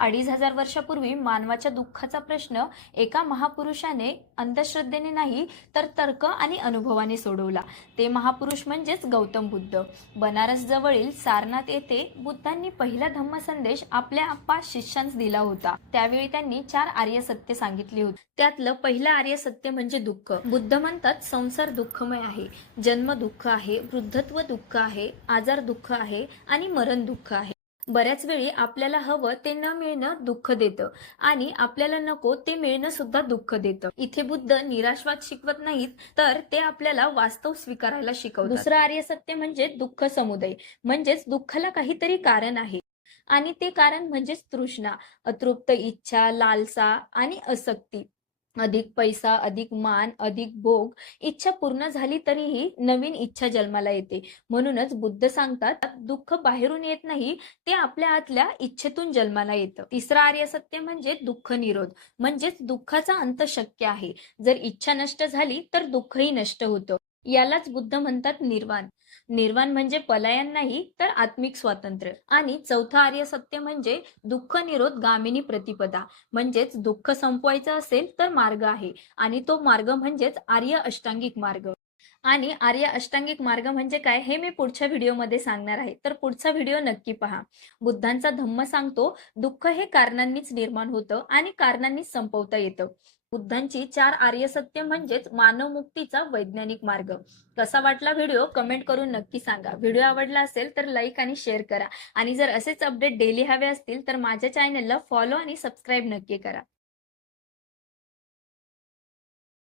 अडीच हजार वर्षापूर्वी मानवाच्या दुःखाचा प्रश्न एका महापुरुषाने अंधश्रद्धेने नाही तर तर्क आणि अनुभवाने सोडवला. ते महापुरुष म्हणजेच गौतम बुद्ध. बनारस जवळील सारनाथ येथे बुद्धांनी पहिला धम्म संदेश आपल्या आप्पा शिष्यांस दिला होता. त्यावेळी त्यांनी चार आर्य सत्य सांगितली होती. त्यातलं पहिलं आर्य सत्य म्हणजे दुःख. बुद्ध म्हणतात संसार दुःखमय आहे जन्म दुःख आहे वृद्धत्व दुःख आहे आजार दुःख आहे आणि मरण दुःख आहे. बऱ्याच वेळी आपल्याला हवं ते न मिळणं दुःख देतं आणि आपल्याला नको ते मिळणं सुद्धा दुःख देतं. इथे बुद्ध निराशवाद शिकवत नाहीत तर ते आपल्याला वास्तव स्वीकारायला शिकवतात. दुसरं आर्य सत्य म्हणजे दुःख समुदय म्हणजेच दुःखाला काहीतरी कारण आहे. आणि ते कारण म्हणजेच तृष्णा अतृप्त इच्छा लालसा आणि असक्ती. अधिक पैसा अधिक मान अधिक भोग इच्छा पूर्ण झाली तरीही नवीन इच्छा जन्माला येते. म्हणूनच बुद्ध सांगतात दुःख बाहेरून येत नाही ते आपल्या आतल्या इच्छेतून जन्माला येतं. तिसरं आर्य सत्य म्हणजे दुःख निरोध. म्हणजेच दुःखाचा अंत शक्य आहे. जर इच्छा नष्ट झाली तर दुःखही नष्ट होतं. यालाच बुद्ध म्हणतात निर्वाण. निर्वाण म्हणजे पलायन नाही तर आत्मिक स्वातंत्र्य. आणि चौथा आर्य सत्य म्हणजे दुःख निरोध गामिनी प्रतिपदा. म्हणजेच दुःख संपवायचं असेल तर मार्ग आहे. आणि तो मार्ग म्हणजेच आर्य अष्टांगिक मार्ग. आणि आर्य अष्टांगिक मार्ग म्हणजे काय हे मी पुढच्या व्हिडिओमध्ये सांगणार आहे. तर पुढचा व्हिडिओ नक्की पहा. बुद्धांचा धम्म सांगतो दुःख हे कारणांनीच निर्माण होतं आणि कारणांनीच संपवता येतं. बुद्धांची चार आर्य सत्य म्हणजेच मानव मुक्तीचा वैज्ञानिक मार्ग. कसा वाटला व्हिडिओ? कमेंट करून नक्की सांगा. व्हिडिओ आवडला असेल तर लाईक आणि शेअर करा. आणि जर असेच अपडेट डेली हवे असतील तर माझ्या चॅनलला फॉलो आणि सबस्क्राईब नक्की करा.